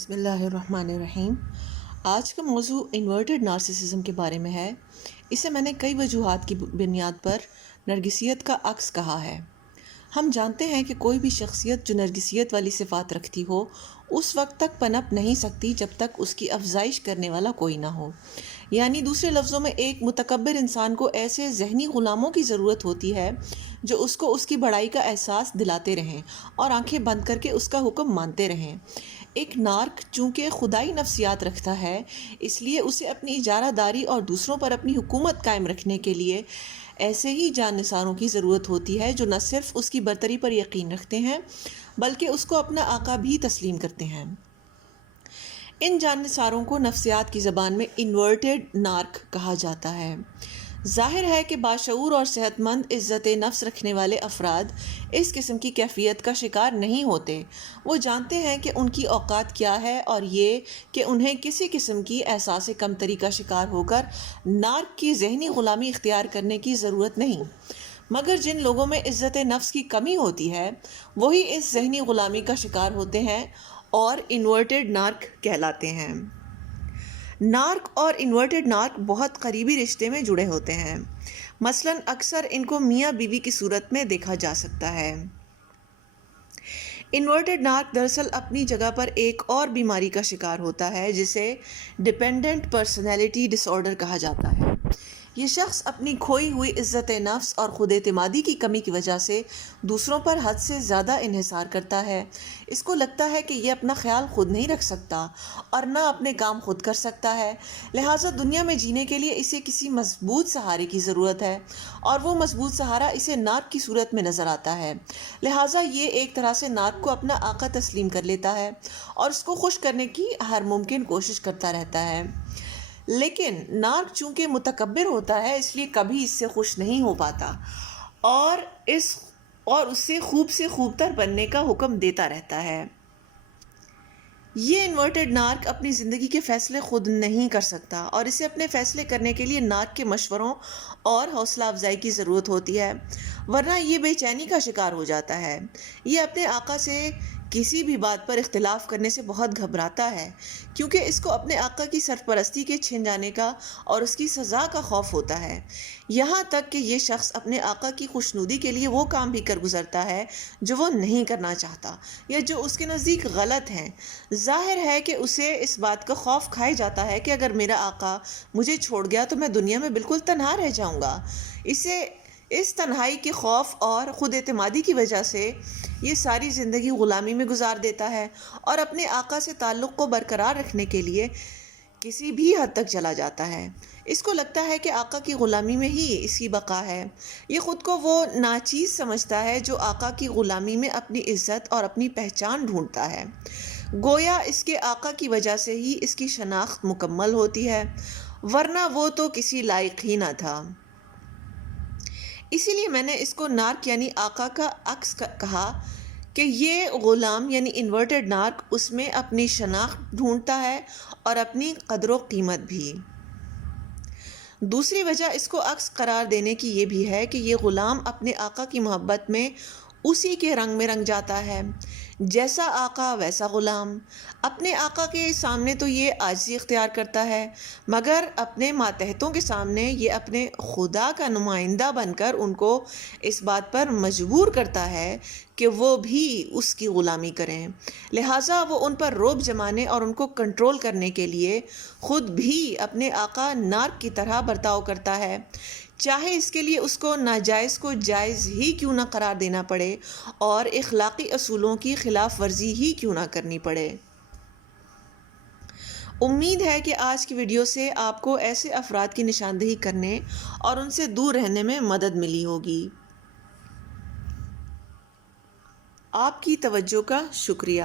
بسم اللہ الرحمن الرحیم۔ آج کا موضوع انورٹڈ نارسسزم کے بارے میں ہے۔ اسے میں نے کئی وجوہات کی بنیاد پر نرگسیت کا عکس کہا ہے۔ ہم جانتے ہیں کہ کوئی بھی شخصیت جو نرگسیت والی صفات رکھتی ہو اس وقت تک پنپ نہیں سکتی جب تک اس کی افزائش کرنے والا کوئی نہ ہو۔ یعنی دوسرے لفظوں میں ایک متکبر انسان کو ایسے ذہنی غلاموں کی ضرورت ہوتی ہے جو اس کو اس کی بڑائی کا احساس دلاتے رہیں اور آنکھیں بند کر کے اس کا حکم مانتے رہیں۔ ایک نارک چونکہ خدائی نفسیات رکھتا ہے، اس لیے اسے اپنی اجارہ داری اور دوسروں پر اپنی حکومت قائم رکھنے کے لیے ایسے ہی جان نثاروں کی ضرورت ہوتی ہے جو نہ صرف اس کی برتری پر یقین رکھتے ہیں بلکہ اس کو اپنا آقا بھی تسلیم کرتے ہیں۔ ان جان نثاروں کو نفسیات کی زبان میں انورٹڈ نارک کہا جاتا ہے۔ ظاہر ہے کہ باشعور اور صحت مند عزت نفس رکھنے والے افراد اس قسم کی کیفیت کا شکار نہیں ہوتے۔ وہ جانتے ہیں کہ ان کی اوقات کیا ہے اور یہ کہ انہیں کسی قسم کی احساس کمتری کا شکار ہو کر نارک کی ذہنی غلامی اختیار کرنے کی ضرورت نہیں۔ مگر جن لوگوں میں عزت نفس کی کمی ہوتی ہے وہی اس ذہنی غلامی کا شکار ہوتے ہیں اور انورٹڈ نارک کہلاتے ہیں۔ نارک اور انورٹڈ نارک بہت قریبی رشتے میں جڑے ہوتے ہیں۔ مثلاً اکثر ان کو میاں بیوی کی صورت میں دیکھا جا سکتا ہے۔ انورٹڈ نارک دراصل اپنی جگہ پر ایک اور بیماری کا شکار ہوتا ہے جسے ڈیپینڈنٹ پرسنالٹی ڈس آرڈر کہا جاتا ہے۔ یہ شخص اپنی کھوئی ہوئی عزت نفس اور خود اعتمادی کی کمی کی وجہ سے دوسروں پر حد سے زیادہ انحصار کرتا ہے۔ اس کو لگتا ہے کہ یہ اپنا خیال خود نہیں رکھ سکتا اور نہ اپنے کام خود کر سکتا ہے، لہٰذا دنیا میں جینے کے لیے اسے کسی مضبوط سہارے کی ضرورت ہے اور وہ مضبوط سہارا اسے نارک کی صورت میں نظر آتا ہے۔ لہٰذا یہ ایک طرح سے نارک کو اپنا آقا تسلیم کر لیتا ہے اور اس کو خوش کرنے کی ہر ممکن کوشش کرتا رہتا ہے۔ لیکن نارک چونکہ متکبر ہوتا ہے اس لیے کبھی اس سے خوش نہیں ہو پاتا اور اس سے خوب تر بننے کا حکم دیتا رہتا ہے۔ یہ انورٹڈ نارک اپنی زندگی کے فیصلے خود نہیں کر سکتا اور اسے اپنے فیصلے کرنے کے لیے نارک کے مشوروں اور حوصلہ افزائی کی ضرورت ہوتی ہے، ورنہ یہ بے چینی کا شکار ہو جاتا ہے۔ یہ اپنے آقا سے کسی بھی بات پر اختلاف کرنے سے بہت گھبراتا ہے کیونکہ اس کو اپنے آقا کی سرپرستی کے چھن جانے کا اور اس کی سزا کا خوف ہوتا ہے۔ یہاں تک کہ یہ شخص اپنے آقا کی خوشنودی کے لیے وہ کام بھی کر گزرتا ہے جو وہ نہیں کرنا چاہتا یا جو اس کے نزدیک غلط ہیں۔ ظاہر ہے کہ اسے اس بات کا خوف کھائے جاتا ہے کہ اگر میرا آقا مجھے چھوڑ گیا تو میں دنیا میں بالکل تنہا رہ جاؤں گا۔ اس تنہائی کے خوف اور خود اعتمادی کی وجہ سے یہ ساری زندگی غلامی میں گزار دیتا ہے اور اپنے آقا سے تعلق کو برقرار رکھنے کے لیے کسی بھی حد تک چلا جاتا ہے۔ اس کو لگتا ہے کہ آقا کی غلامی میں ہی اس کی بقا ہے۔ یہ خود کو وہ ناچیز سمجھتا ہے جو آقا کی غلامی میں اپنی عزت اور اپنی پہچان ڈھونڈتا ہے، گویا اس کے آقا کی وجہ سے ہی اس کی شناخت مکمل ہوتی ہے، ورنہ وہ تو کسی لائق ہی نہ تھا۔ اسی لیے میں نے اس کو نارک یعنی آقا کا عکس کہا کہ یہ غلام یعنی انورٹڈ نارک اس میں اپنی شناخت ڈھونڈتا ہے اور اپنی قدر و قیمت بھی۔ دوسری وجہ اس کو عکس قرار دینے کی یہ بھی ہے کہ یہ غلام اپنے آقا کی محبت میں اسی کے رنگ میں رنگ جاتا ہے، جیسا آقا ویسا غلام۔ اپنے آقا کے سامنے تو یہ عاجزی اختیار کرتا ہے مگر اپنے ماتحتوں کے سامنے یہ اپنے خدا کا نمائندہ بن کر ان کو اس بات پر مجبور کرتا ہے کہ وہ بھی اس کی غلامی کریں، لہٰذا وہ ان پر رعب جمانے اور ان کو کنٹرول کرنے کے لیے خود بھی اپنے آقا نارک کی طرح برتاؤ کرتا ہے، چاہے اس کے لیے اس کو ناجائز کو جائز ہی کیوں نہ قرار دینا پڑے اور اخلاقی اصولوں کی خلاف ورزی ہی کیوں نہ کرنی پڑے۔ امید ہے کہ آج کی ویڈیو سے آپ کو ایسے افراد کی نشاندہی کرنے اور ان سے دور رہنے میں مدد ملی ہوگی۔ آپ کی توجہ کا شکریہ۔